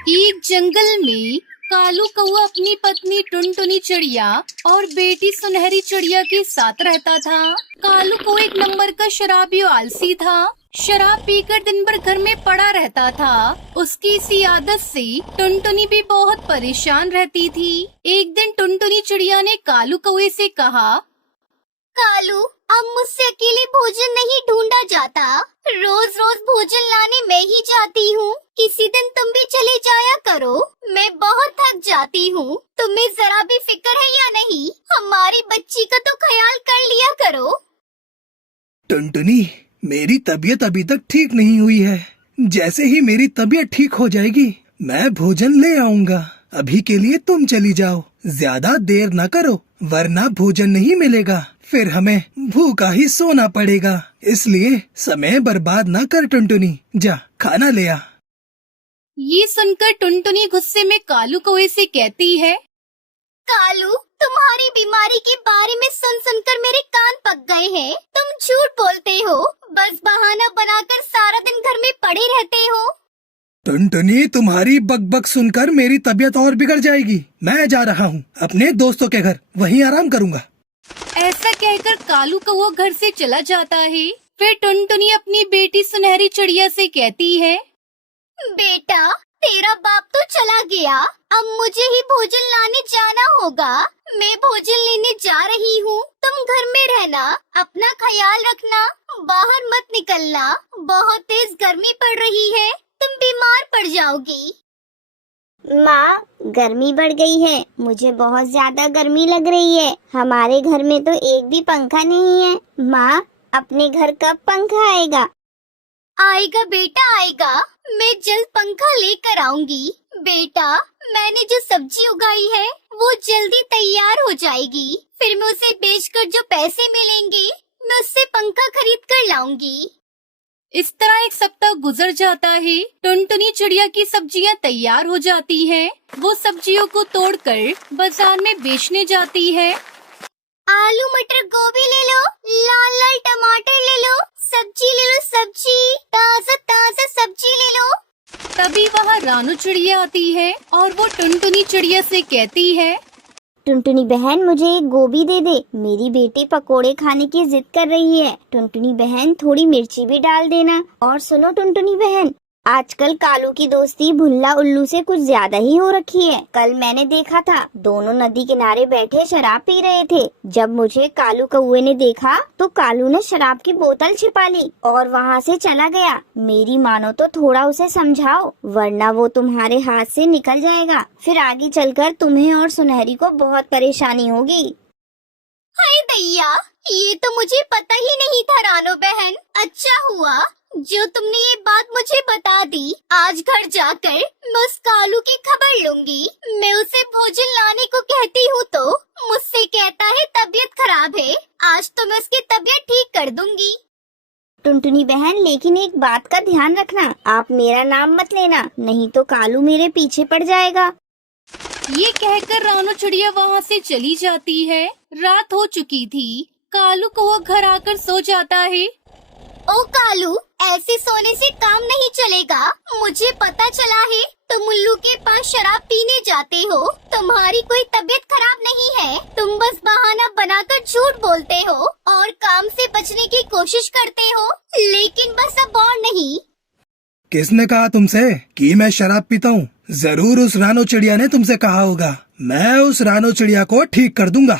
एक जंगल में कालू कौआ अपनी पत्नी टुनटुनी चिड़िया और बेटी सुनहरी चिड़िया के साथ रहता था। कालू को एक नंबर का शराबी और आलसी था। शराब पीकर दिन भर घर में पड़ा रहता था। उसकी इसी आदत से टुनटुनी भी बहुत परेशान रहती थी। एक दिन टुनटुनी चिड़िया ने कालू कौए से कहा, कालू, अब मुझसे अकेले भोजन नहीं ढूंढा जाता। रोज रोज भोजन लाने मैं ही जाती हूँ। किसी दिन तुम भी चले जाया करो। मैं बहुत थक जाती हूँ। तुम्हें जरा भी फिक्र है या नहीं? हमारी बच्ची का तो ख्याल कर लिया करो। टुनटुनी, मेरी तबीयत अभी तक ठीक नहीं हुई है। जैसे ही मेरी तबीयत ठीक हो जाएगी मैं भोजन ले आऊंगा। अभी के लिए तुम चली जाओ। ज्यादा देर न करो वरना भोजन नहीं मिलेगा। फिर हमें भूखा ही सोना पड़ेगा। इसलिए समय बर्बाद न कर टुनटुनी, जा खाना ले आ। ये सुनकर टुनटुनी गुस्से में कालू कौए से कहती है, कालू, तुम्हारी बीमारी के बारे में सुन सुनकर मेरे कान पक गए हैं। तुम झूठ बोलते हो। बस बहाना बनाकर सारा दिन घर में पड़े रहते हो। टुनटुनी, तुम्हारी बकबक सुनकर मेरी तबीयत और बिगड़ जाएगी। मैं जा रहा हूँ अपने दोस्तों के घर, वहीं आराम करूँगा। ऐसा कहकर कालू कौआ घर से चला जाता है। फिर टुनटुनी अपनी बेटी सुनहरी चिड़िया से कहती है, बेटा, तेरा बाप तो चला गया। अब मुझे ही भोजन लाने जाना होगा। मैं भोजन लेने जा रही हूँ। तुम घर में रहना, अपना ख्याल रखना, बाहर मत निकलना। बहुत तेज गर्मी पड़ रही है, तुम बीमार पड़ जाओगी। माँ, गर्मी बढ़ गई है। मुझे बहुत ज्यादा गर्मी लग रही है। हमारे घर में तो एक भी पंखा नहीं है। माँ, अपने घर कब पंखा आएगा? आएगा बेटा, आएगा। मैं जल्द पंखा लेकर आऊंगी। बेटा, मैंने जो सब्जी उगाई है वो जल्दी तैयार हो जाएगी। फिर मैं उसे बेचकर जो पैसे मिलेंगे मैं उससे पंखा खरीद कर लाऊंगी। इस तरह एक सप्ताह गुजर जाता है। टुनटुनी चिड़िया की सब्जियां तैयार हो जाती हैं। वो सब्जियों को तोड़कर बाजार में बेचने जाती है। आलू, मटर, गोभी ले लो। लाल लाल टमाटर ले लो। सब्जी ले लो, सब्जी। ताजा ताजा सब्जी ले लो। तभी वहाँ रानू चिड़िया आती है और वो टुनटुनी चिड़िया से कहती है, टुनटुनी बहन, मुझे एक गोभी दे दे। मेरी बेटी पकोड़े खाने की जिद कर रही है। टुनटुनी बहन, थोड़ी मिर्ची भी डाल देना। और सुनो टुनटुनी बहन, आजकल कालू की दोस्ती भुल्ला उल्लू से कुछ ज्यादा ही हो रखी है। कल मैंने देखा था, दोनों नदी किनारे बैठे शराब पी रहे थे। जब मुझे कालू कौए ने देखा तो कालू ने शराब की बोतल छिपा ली और वहाँ से चला गया। मेरी मानो तो थोड़ा उसे समझाओ, वरना वो तुम्हारे हाथ से निकल जाएगा। फिर आगे चलकर तुम्हें और सुनहरी को बहुत परेशानी होगी। हाय दैया, ये तो मुझे पता ही नहीं था रानो बहन। अच्छा हुआ जो तुमने ये बात मुझे बता दी। आज घर जाकर मैं उस कालू की खबर लूंगी। मैं उसे भोजन लाने को कहती हूँ तो मुझसे कहता है तबीयत खराब है। आज तो मैं उसकी तबीयत ठीक कर दूंगी। टुनटुनी बहन, लेकिन एक बात का ध्यान रखना, आप मेरा नाम मत लेना, नहीं तो कालू मेरे पीछे पड़ जाएगा। ये कहकर रानू चिड़िया वहाँ से चली जाती है। रात हो चुकी थी। कालू कौआ घर आकर सो जाता है। ओ कालू, ऐसे सोने से काम नहीं चलेगा। मुझे पता चला है तुम उल्लू के पास शराब पीने जाते हो। तुम्हारी कोई तबीयत खराब नहीं है। तुम बस बहाना बनाकर झूठ बोलते हो और काम से बचने की कोशिश करते हो, लेकिन बस अब और नहीं। किसने कहा तुमसे कि मैं शराब पीता हूँ? जरूर उस रानो चिड़िया ने तुमसे कहा होगा। मैं उस रानो चिड़िया को ठीक कर दूंगा।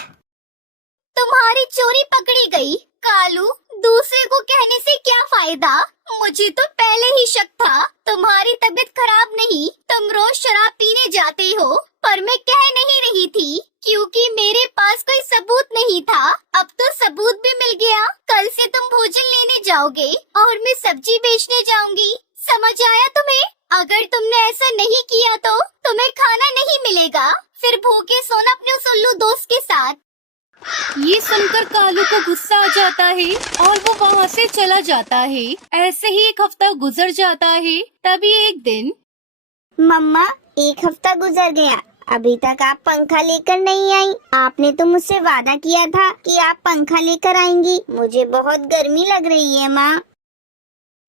तुम्हारी चोरी पकड़ी गई। कालू, दूसरे को कहने से क्या फायदा? मुझे तो पहले ही शक था तुम्हारी तबीयत खराब नहीं। तुम रोज शराब पीने जाते हो, पर मैं कह नहीं रही थी क्योंकि मेरे पास कोई सबूत नहीं था। अब तो सबूत भी मिल गया। कल से तुम भोजन लेने जाओगे और मैं सब्जी बेचने जाऊंगी। समझ आया तुम्हें? अगर तुमने ऐसा नहीं किया तो तुम्हें खाना नहीं मिलेगा। फिर भूखे सोना अपने उस उल्लू दोस्त के साथ। ये सुनकर कालू को गुस्सा आ जाता है और वो वहाँ से चला जाता है। ऐसे ही एक हफ्ता गुजर जाता है। तभी एक दिन, मम्मा, एक हफ्ता गुजर गया, अभी तक आप पंखा लेकर नहीं आई। आपने तो मुझसे वादा किया था कि आप पंखा लेकर आएंगी। मुझे बहुत गर्मी लग रही है माँ।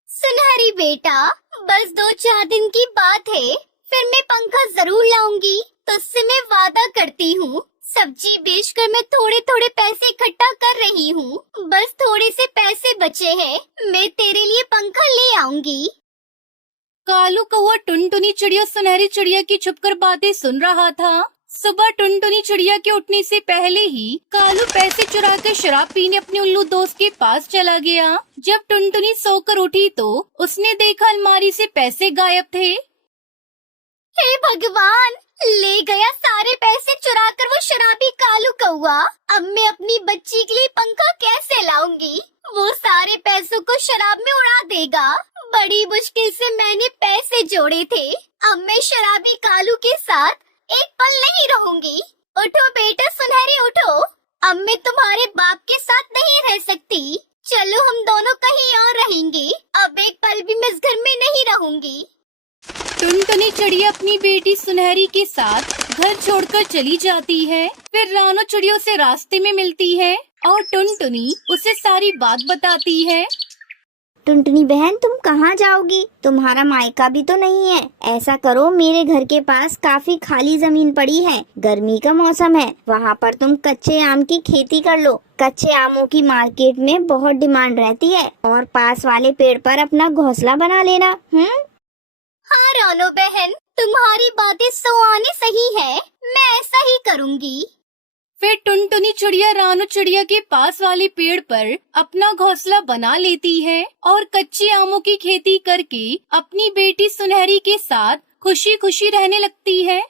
सुनहरी बेटा, बस 2-4 दिन की बात है, फिर मैं पंखा जरूर लाऊंगी। तुझसे मैं वादा करती हूँ, सब्जी बेचकर मैं थोड़े थोड़े पैसे इकट्ठा कर रही हूँ। बस थोड़े से पैसे बचे हैं, मैं तेरे लिए पंखा ले आऊंगी। कालू कौआ टुनटुनी चिड़िया सुनहरी चिड़िया की छुपकर बातें सुन रहा था। सुबह टुनटुनी चिड़िया के उठने से पहले ही कालू पैसे चुराकर शराब पीने अपने उल्लू दोस्त के पास चला गया। जब टुनटुनी सोकर उठी तो उसने देखा अलमारी से पैसे गायब थे। हे भगवान, ले गया सारे पैसे चुराकर वो शराबी कालू कौआ। अब मैं अपनी बच्ची के लिए पंखा कैसे लाऊंगी? वो सारे पैसों को शराब में उड़ा देगा। बड़ी मुश्किल से मैंने पैसे जोड़े थे। अब मैं शराबी कालू के साथ एक पल नहीं रहूंगी। उठो बेटा सुनहरी, उठो। अब मैं तुम्हारे बाप के साथ नहीं रह सकती। चलो हम दोनों कहीं और रहेंगे। अब एक पल भी मैं इस घर में नहीं रहूंगी। टुनटुनी चिड़िया अपनी बेटी सुनहरी के साथ घर छोड़कर चली जाती है। फिर रानो चिड़ियों से रास्ते में मिलती है और टुनटुनी उसे सारी बात बताती है। टुनटुनी बहन, तुम कहाँ जाओगी? तुम्हारा मायका भी तो नहीं है। ऐसा करो, मेरे घर के पास काफी खाली जमीन पड़ी है। गर्मी का मौसम है, वहाँ पर तुम कच्चे आम की खेती कर लो। कच्चे आमों की मार्केट में बहुत डिमांड रहती है। और पास वाले पेड़ पर अपना घोंसला बना लेना। हाँ रानो बहन, तुम्हारी बातें सौ आने सही है। मैं ऐसा ही करूँगी। फिर टुनटुनी चिड़िया रानो चिड़िया के पास वाले पेड़ पर अपना घोंसला बना लेती है और कच्चे आमों की खेती करके अपनी बेटी सुनहरी के साथ खुशी खुशी रहने लगती है।